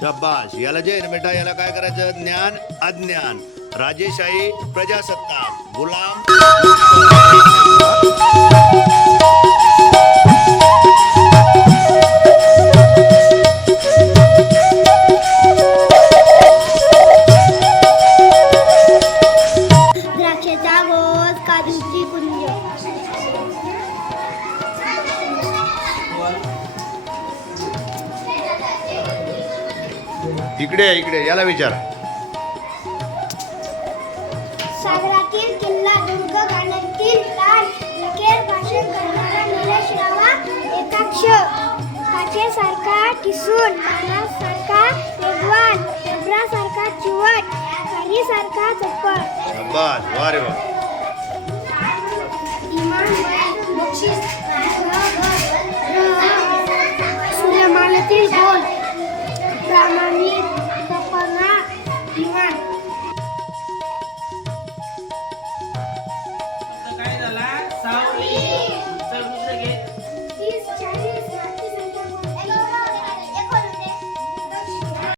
शाबाश. याला जे बेटा याला काय करायचं? ज्ञान अज्ञान, राजेशाही प्रजासत्ताक, गुलाम. द्राक्षाचा घोस, काजूची कुंज. इकडे याला विचार. सागरातील किल्ला, दुर्ग, गाण्यातील ताल, लकेर भाषण करणारा निलेश रावा एकाक्ष. काचेसारखा ठिसून, पानासारखा वेगवान, रबरासारखा चिवट, खारीसारखा चप्पट. शाबाश. वा रे वा. इमान बक्षीस सूर्यमालेतील